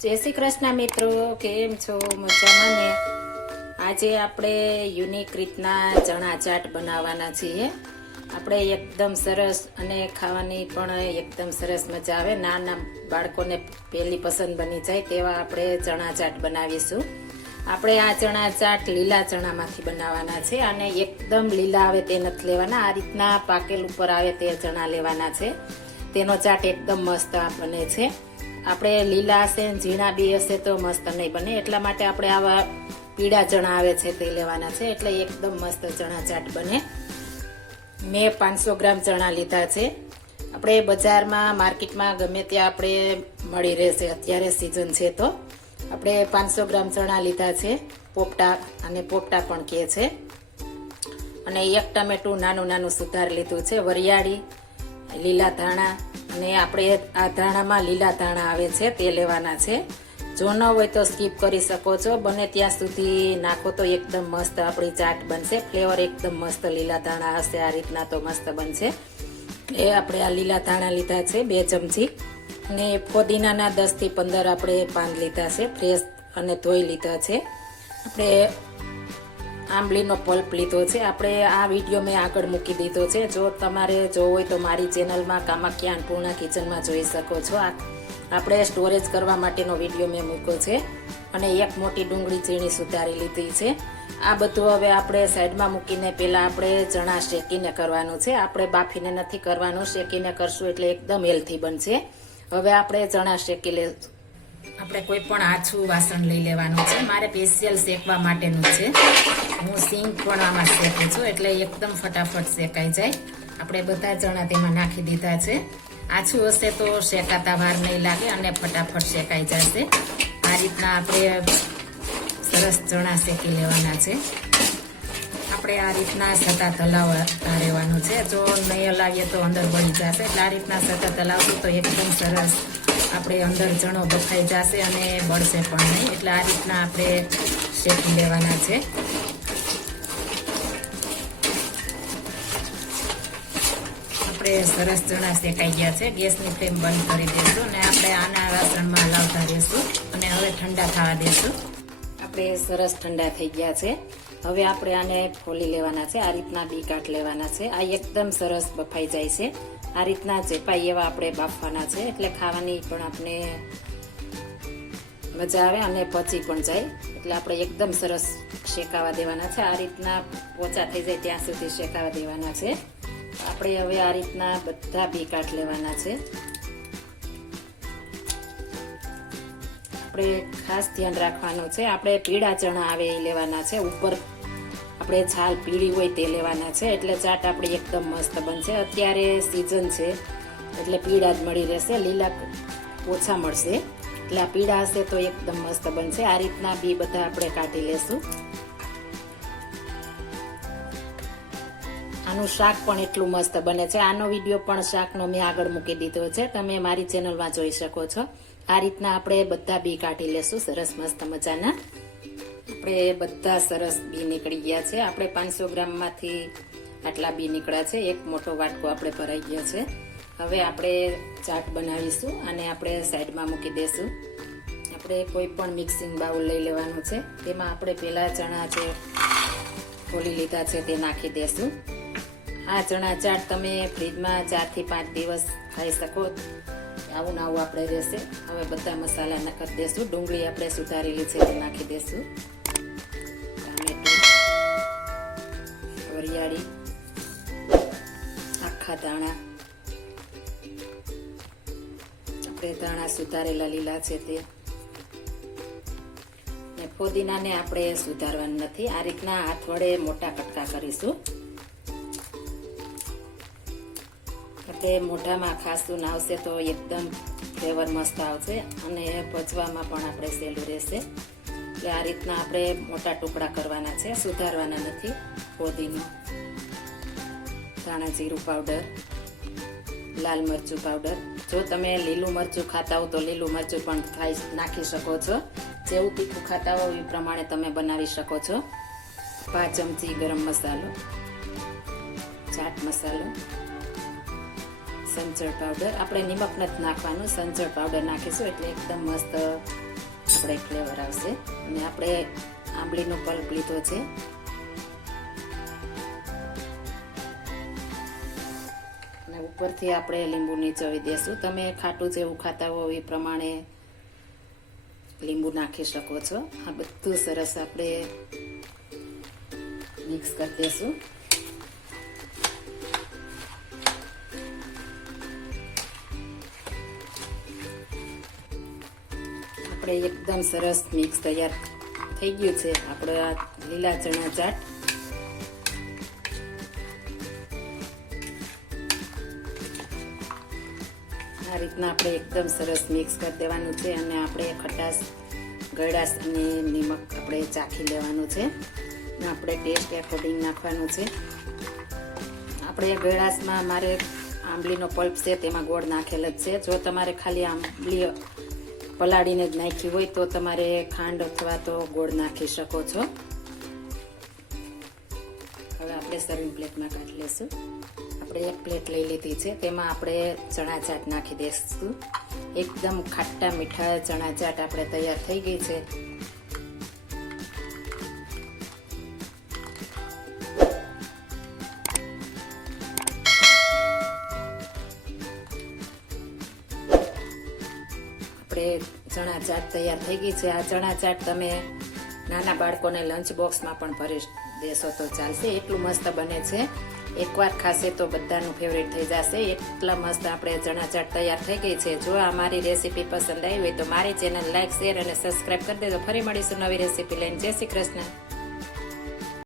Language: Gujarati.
जय श्री कृष्ण मित्रों, केम छो? मजामां ने? આજે આપણે યુનિક રીતના ચણા ચાટ બનાવવાના છીએ। આપણે એકદમ સરસ અને ખાવાની પણ એકદમ સરસ મજા આવે, નાના બાળકોને પહેલી પસંદ બની જાય તેવા આપણે ચણા ચાટ બનાવીશું। આપણે આ ચણા ચાટ લીલા ચણામાંથી બનાવવાના છે અને એકદમ લીલા આવે તે નથી લેવાના, આ રીતના પાકેલ ઉપર આવે તે ચણા લેવાના છે। તેનો ચાટ એકદમ મસ્ત બને છે। આપણે લીલા હશે ઝીણા બી હશે તો મસ્ત નહીં બને, એટલા માટે આપણે આવા પીળા ચણા આવે છે તે લેવાના છે, એટલે એકદમ મસ્ત ચણા ચાટ બને। મેં 500 ગ્રામ ચણા લીધા છે। આપણે બજારમાં માર્કેટમાં ગમે ત્યાં આપણે મળી રહેશે, અત્યારે સિઝન છે તો આપણે 500 ગ્રામ ચણા લીધા છે, પોપટા અને પોપટા પણ કહે છે। અને એક ટમેટું નાનું નાનું સુધાર લીધું છે, વરિયાળી, લીલા ધાણા, અને આપણે આ ધાણામાં લીલા ધાણા આવે છે તે લેવાના છે। જો ન હોય તો સ્કીપ કરી શકો છો, બને ત્યાં સુધી નાખો તો એકદમ મસ્ત આપણી ચાટ બનશે। ફ્લેવર એકદમ મસ્ત લીલા ધાણા હશે, આ રીતના તો મસ્ત બનશે। એ આપણે આ લીલા ધાણા લીધા છે 2 ચમચી, અને ફોદીનાના 10 થી 15 આપણે પાન લીધા છે, ફ્રેશ અને ધોઈ લીધા છે। આપણે આંબલીનો પલ્પ લીધો છે। આપણે આ વિડીયો મેં આગળ મૂકી દીધો છે, જો તમારે જોવો હોય તો મારી ચેનલમાં કામાખ્યા અન્નપૂર્ણા કિચનમાં જોઈ શકો છો। આપણે સ્ટોરેજ કરવા માટેનો વિડીયો મેં મૂક્યો છે। અને એક મોટી ડુંગળી ઝીણી સુધારી લીધી છે। આ બધું હવે આપણે સાઈડમાં મૂકીને પહેલાં આપણે ચણા શેકીને કરવાનું છે। આપણે બાફીને નથી કરવાનું, શેકીને કરશું એટલે એકદમ હેલ્ધી બનશે। હવે આપણે ચણા શેકી લઈશું। આપણે કોઈ પણ આછું વાસણ લઈ લેવાનું છે, મારે સ્પેશિયલ શેકવા માટેનું છે। હું સિંગ પણ આમાં શેકું છું એટલે એકદમ ફટાફટ શેકાઈ જાય। આપણે બધા ચણા તેમાં નાખી દીધા છે। આછું હશે તો શેકાતા વાર નહીં લાગે અને ફટાફટ શેકાઈ જશે। આ રીતના આપણે સરસ ચણા શેકી લેવાના છે। આપણે આ રીતના સતત હલાવતા રહેવાનું છે, જો નહીં હલાવીએ તો અંદર બળી જશે, એટલે આ રીતના સતત હલાવશું તો એકદમ સરસ આપણે અંદર ચણો બફાઈ જશે અને બળશે પણ નહીં, એટલે આ રીતના આપણે શેકી લેવાના છે। આપણે સરસ ચણા શેકાઈ ગયા છે, ગેસની ફ્લેમ બંધ કરી દઈશું અને આપણે આના વાસણમાં હલાવતા રહીશું અને હવે ઠંડા થવા દઈશું। આપણે સરસ ઠંડા થઈ ગયા છે, હવે આપણે આને ફોલી લેવાના છે। આ રીતના બી કાઢ લેવાના છે, આ એકદમ સરસ બફાઈ જાય છે। આ રીતના ચેપાઈ એવા આપણે બાફવાના છે, એટલે ખાવાની પણ આપણે મજા આવે અને પચી પણ જાય, એટલે આપણે એકદમ સરસ શેકાવા દેવાના છે। આ રીતના પોચા થઈ જાય ત્યાં સુધી શેકાવા દેવાના છે। આપણે હવે આ રીતના બધા બી કાઢ લેવાના છે। આપણે ખાસ ધ્યાન રાખવાનું છે, આપણે પીળા ચણા આવે એ લેવાના છે, ઉપર આપણે છાલ પીળી હોય તે લેવાના છે, એટલે ચાટ આપણી એકદમ મસ્ત બનશે। અત્યારે સિઝન છે એટલે પીળા જ મળી રહેશે, લીલા ઓછા મળશે, એટલે આ પીળા હશે તો એકદમ મસ્ત બનશે। આ રીતના બી બધા આપણે કાઢી લેશું। આનું શાક પણ એટલું મસ્ત બને છે, આનો વિડીયો પણ શાકનો મેં આગળ મૂકી દીધો છે, તમે મારી ચેનલમાં જોઈ શકો છો। આ રીતના આપણે બધા બી કાઢી લેશું સરસ મસ્ત મજાના। આપણે બધા સરસ બી નીકળી ગયા છે। આપણે 500 ગ્રામમાંથી આટલા બી નીકળ્યા છે, એક મોટો વાટકો આપણે ભરાઈ ગયો છે। હવે આપણે ચાટ બનાવીશું અને આપણે સાઈડમાં મૂકી દઈશું। આપણે કોઈ પણ મિક્સિંગ બાઉલ લઈ લેવાનું છે, તેમાં આપણે પહેલા ચણા જે ખોલી લીધા છે તે નાખી દઈશું। આ ચણા ચાટ તમે ફ્રીજમાં 4 થી 5 દિવસ ખાઈ શકો, આવું ને આવું આપણે રહેશે। હવે બધા મસાલા નાખી દઈશું। ડુંગળી આપણે સુધારેલી છે તે નાખી દઈશું, ટામેટું, વરિયાળી, આખા ધાણા, આપણે ધાણા સુધારેલા લીલા છે તે, ને ફોદીનાને આપણે સુધારવાનું નથી, આ રીતના હાથ વડે મોટા કટકા કરીશું। આપણે મોઢામાં ખાસું આવશે તો એકદમ ફ્લેવર મસ્ત આવશે અને પચવામાં પણ આપણે સહેલું રહેશે, એટલે આ રીતના આપણે મોટા ટુકડા કરવાના છે, સુધારવાના નથી। ફોદીનો, ધાણા જીરું પાવડર, લાલ મરચું પાવડર, જો તમે લીલું મરચું ખાતા હો તો લીલું મરચું પણ નાખી શકો છો, જેવું તીખું ખાતા હો એ પ્રમાણે તમે બનાવી શકો છો। 5 ચમચી ગરમ મસાલો, ચાટ મસાલો, સંચળ પાવડર, આપણે નિમક નથી નાખવાનું, સંચળ પાવડર નાખીશું એટલે એકદમ મસ્ત આપણે ફ્લેવર આવશે. અને આપણે આંબલીનો પલ્પ લીધો છે. અને ઉપરથી આપણે લીંબુ નીચોવી દેશું. તમે ખાટું જેવું ખાતા હો એ પ્રમાણે લીંબુ નાખી શકો છો. આ બધું સરસ આપણે મિક્સ કરી દેશું. આપણે એકદમ સરસ મિક્સ તૈયાર થઈ ગયું છે આપણો આ લીલા ચણા ચાટ. આ રીતના આપણે એકદમ સરસ મિક્સ કરી દેવાનું છે. અને આપણે ખટાશ, ગળાશ અને નિમક આપણે ચાખી લેવાનું છે. અને આપણે ટેસ્ટ એકોર્ડિંગ નાખવાનું છે. આપણે ગળાશમાં મારે આંબલીનો પલ્પ છે તેમાં ગોળ નાખેલ જ છે. જો તમારે ખાલી આંબલી પલાળીને જ નાખી હોય તો તમારે ખાંડ અથવા તો ગોળ નાખી શકો છો. હવે આપણે સર્વિંગ પ્લેટમાં કાઢી લેશું. આપણે એક પ્લેટ લઈ લીધી છે. તેમાં આપણે ચણા ચાટ નાખી દઈશું. એકદમ ખાટા મીઠા ચણા ચાટ આપણે તૈયાર થઈ ગઈ છે. ચણા ચાટ તૈયાર થઈ ગઈ છે. આ ચણા ચાટ તમે નાના બાળકોને લંચ બોક્સમાં પણ ભરી દેશો તો ચાલશે. એટલું મસ્ત બને છે. એકવાર ખાશે તો બધાનું ફેવરેટ થઈ જશે. એટલા મસ્ત આપણે ચણા ચાટ તૈયાર થઈ ગઈ છે. જો આ મારી રેસીપી પસંદ આવી હોય તો મારી ચેનલ લાઈક, શેર અને સબસ્ક્રાઈબ કરી દેજો. ફરી મળીશું નવી રેસીપી લઈને. જય શ્રી કૃષ્ણ.